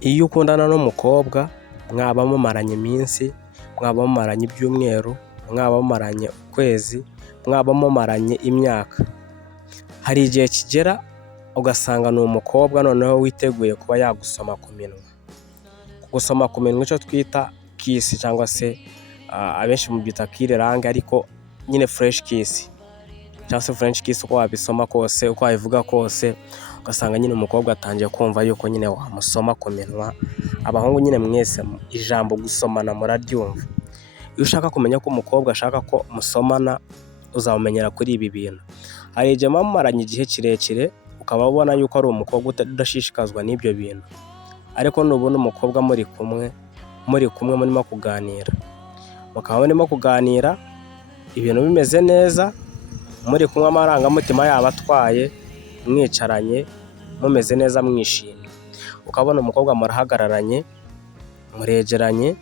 Iyo ukundana n'umukobwa mwaba mumaranye iminsi, mwaba mumaranye ibyumweru, mwaba mumaranye ukwezi, mwaba mumaranye imyaka, hari igihe kigera ugasanga ni umukobwa noneho witeguye kuba yagusoma ku minwa. Gusoma ku minwa icyo twita kiss cyangwa se abenshi mubyita kirerange ariko nyine fresh kiss cyangwa se French kiss, uko wabisoma kose, uko wabivuga kose, ugasanga nyine umukobwa atangiye kumva yuko nyine wamusoma ku minwa. Abahungu nyine mwese ijambo gusomana muraryumva. Iyo ushaka kumenya ko umukobwa ashaka ko musomana uzawumenyera kuri ibi bintu. Hari igihe muba mumaranye igihe kirekire ukaba ubona yuko ari umukobwa udashishikazwa n'ibyo bintu, ariko nubona umukobwa muri kumwe murimo kuganira, mukaba murimo kuganira ibintu bimeze neza, muri kumwe amarangamutima yaba atwaye, mwicaranye mumeze neza mwishimye, ukabona umukobwa murahagararanye, muregeranye,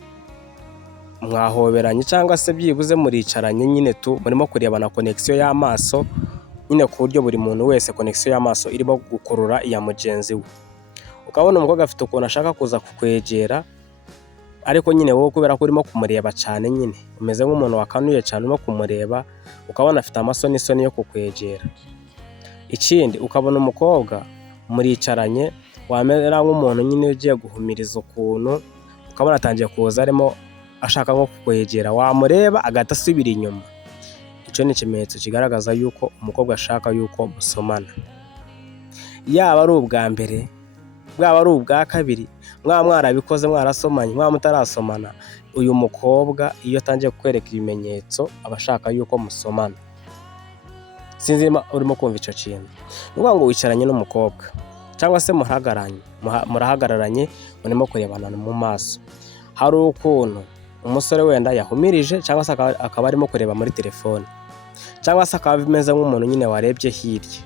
mwahoberanye cyangwa se byibuze muricaranye nyine murimo kurebana connection y'amaso, nyine ku buryo buri muntu wese connection y'amaso irimo gukurura iya mugenzi we. Ukabona umukobwa afite ukuntu ashaka kuza kukwegera, ariko nyine wowe kubera ko urimo kumureba cyane, nyine umeze nk'umuntu wakanuye cyane urimo kumureba, ukabona afite amasoni yo kukwegera. Ikindi ukabona umukobwa muricaranye, wamera nk'umuntu nyine ugiye guhumiriza ukuntu, ukabona atangiye kuza arimo ashaka nko kukwegera, wamureba agahita asubira inyuma. Icyo ni ikimenyetso kigaragaza yuko umukobwa ashaka yuko musomana. Yaba ari ubwa mbere, bwaba ari ubwa kabiri, mwaba mwarabikoze mwarasomanye, mwaba mutarasomana, uyu mukobwa iyo atangiye kukwereka ibimenyetso aba ashaka yuko musomana. Sinzi niba urimo kumva icyo kintu. Ni ukuvuga ngo wicaranye n'umukobwa cyangwa se murahagararanye murimo kurebana mu maso, hari ukuntu umusore wenda yahumirije cyangwa se akaba arimo kureba muri telefone, cyangwa se akaba ameze nk'umuntu nyine warebye hirya,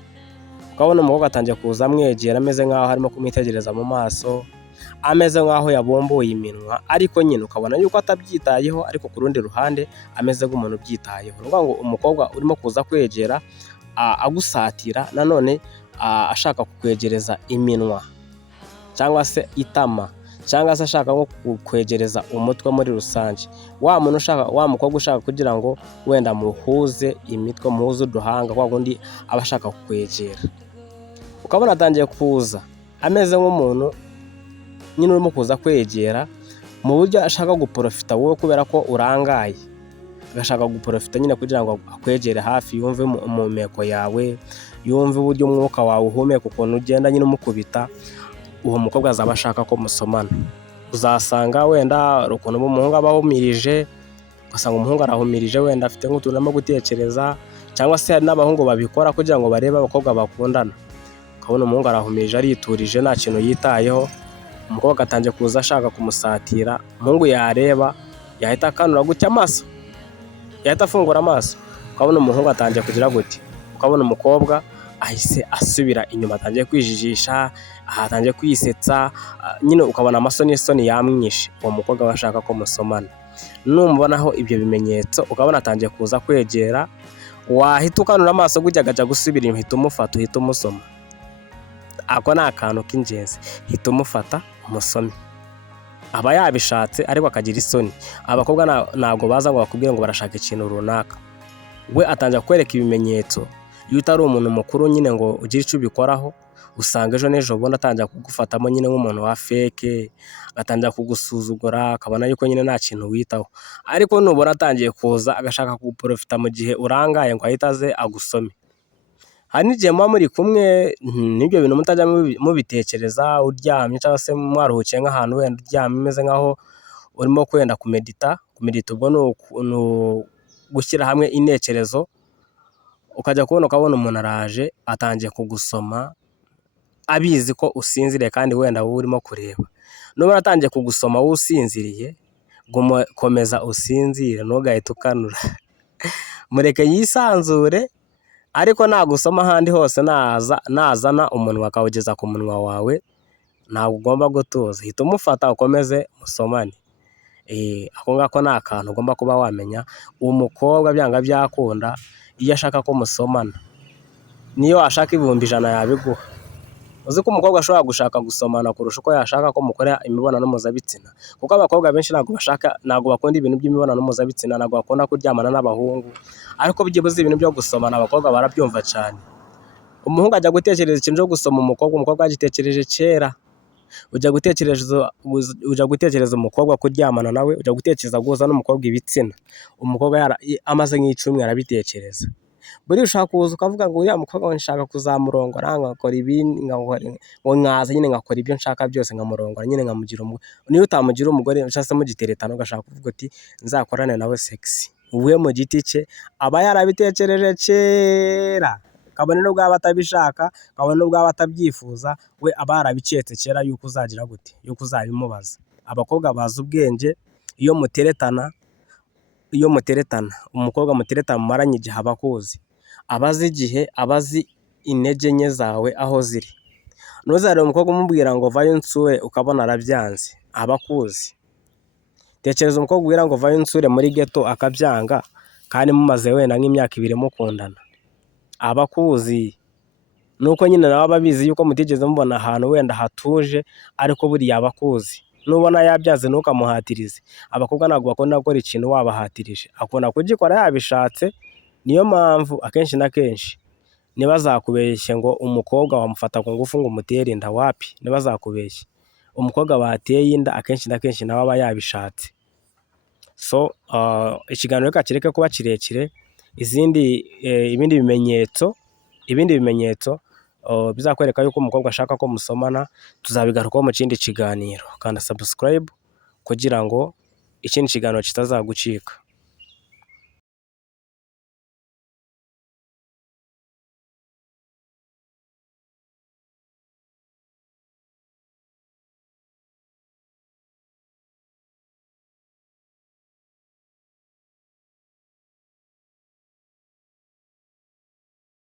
ukabona umukobwa atangiye kuza amwegera ameze nk'aho arimo kumwitegereza mu maso, ameze nk'aho yabumbuye iminwa, ariko nyine ukabona yuko atabyitayeho, ariko ku rundi ruhande ameze nk'umuntu ubyitayeho. Ni ukuvuga ngo umukobwa urimo kuza kwegera agusatira, nanone ashaka kukwegereza iminwa cyangwa se itama, cyangwa se ashaka nko kukwegereza umutwe muri rusange. Wa mukobwa ushaka kugira ngo wenda muhuze imitwe, muhuze uduhanga, kwa kundi aba ashaka kukwegera. Ukabona atangiye kuza ameze nk'umuntu nyine urimo kuza kwegera mu buryo ashaka guprofita wowe kubera ko urangaye, agashaka guprofita nyine kugira ngo akwegere hafi, yumve impumeko yawe, yumve uburyo umwuka wawe uhumeka, ukuntu ugenda nyine umukubita. Uwo mukobwa azaba ashaka ko musomana. Uzasanga wenda ukuntu umuhungu aba ahumirije, ugasanga umuhungu arahumirije wenda afite nk'utuntu arimo gutekereza, cyangwa se hari n'abahungu babikora kugira ngo barebe abakobwa bakundana. Ukabona umuhungu arahumirije ariturije nta kintu yitayeho, umukobwa atangiye kuza ashaka kumusatira, umuhungu yareba yahita akanura gutya amaso, yahita afungura amaso, ukabona umuhungu atangiye kugira gute, ukabona umukobwa ahise asubira inyuma, atangiye kwijijisha, atangiye kwisetsa, nyine ukabona amasoni yamwishe. Uwo mukobwa aba ashaka ko musomana. Numubonaho ibyo bimenyetso, ukabona atangiye kuza kwegera, wahita ukanura amaso gutya agajya gusubira inyuma, hita umufata, uhita umusoma. Ako ni akantu k'ingenzi, hita umufata umusome. Aba yabishatse ariko akagira isoni. Abakobwa ntabwo baza ngo bakubwire ngo barashaka ikintu runaka, we atangira kwereka ibimenyetso. Iyo utari umuntu mukuru nyine ngo ugire icyo ubikoraho, usanga ejo n'ejo bundi atangira kugufatamo nyine nk'umuntu wa feke, agatangira kugusuzugura, akabona yuko nyine nta kintu witaho. Ariko nubona atangiye kuza agashaka kuguprofita mu gihe urangaye ngo ahite aze agusome. Hari n'igihe muba muri kumwe n'ibyo bintu mutajya mubitekereza, uryamye cyangwa se mwaruhukiye nk'ahantu wenda uryamye umeze nk'aho urimo kwenda kumedita. Ubwo ni gushyira hamwe intekerezo, ukajya ukabona umuntu araje atangiye kugusoma abizi ko usinziriye kandi wenda wowe urimo kureba. Nubwo atangiye kugusoma wowe usinziriye, komeza usinzire ntugahite ukanura, mureke yisanzure, ariko nagusoma ahandi hose nazana umunwa akawugeza ku munwa wawe, ntabwo ugomba gutuza, hita umufata ukomeze musomane. Ako ngako ni akantu ugomba kuba wamenya. Uwo mukobwa byanga byakunda, iyo ashaka ko musomana, niyo washaka 1,000 yabiguha. uzi ko umukobwa ashobora gushaka gusomana kurusha uko yashaka ko mukora imibonano mpuzabitsina, kuko abakobwa benshi ntabwo bakunda ibintu by'imibonano mpuzabitsina, ntabwo bakunda kuryamana n'abahungu, ariko byibuze ibintu byo gusomana abakobwa barabyumva cyane. Umuhungu ajya gutekereza ikintu cyo gusoma umukobwa yagitekereje kera. Ujya gutekereza umukobwa kuryamana nawe, ujya gutekereza guhuza n'umukobwa ibitsina, umukobwa amaze nk'icumi arabitekereza. Buriya ushaka kuza ukavuga ngo uriya mukobwa nshaka kuzamurongora, ngakora ibi ngo nkaza nyine ngakora ibyo nshaka byose nkamurongora nyine nkamugira umugore. Niyo utamugira umugore cyangwa se mugiteretana ugashaka kuvuga uti nzakorane nawe sex, uwe mu giti cye aba yarabitekereje kera, kabone n'ubwo aba atabishaka, kabone n'ubwo aba atabyifuza, we aba yarabiketse kera yuko uzagira gute, yuko uzabimubaza. Abakobwa bazi ubwenge, iyo muteretana umukobwa muteretana mumaranye igihe aba akuzi, aba azi igihe, aba azi intege nke zawe aho ziri. Ntuzarebe umukobwa umubwira ngo vayo unsure ukabona arabyanze, aba akuzi. Tekereza umukobwa ubwira ngo vayo unsure muri ghetto akabyanga, kandi mumaze wenda nk'imyaka 2 mukundana, aba akuzi. Nuko nyine nawe aba abizi yuko mutigeze mubona ahantu wenda hatuje, ariko buriya aba akuzi. Nubona yabyaze ntukamuhatirize. Abakobwa ntabwo bakunda gukora ikintu wabahatirije, akunda kugikora yabishatse. Niyo mpamvu akenshi na kenshi ntibazakubeshye ngo umukobwa wamufata ku ngufu ngo umutere inda, wapi, ntibazakubeshye. Umukobwa bateye inda akenshi na kenshi nawe aba yabishatse. So ikiganiro reka kireke kuba kirekire, ibindi bimenyetso bizakwereka yuko umukobwa ashaka ko musomana tuzabigarukaho mu kindi kiganiro. Kanda subscribe kugira ngo ikindi kiganiro kitazagucika.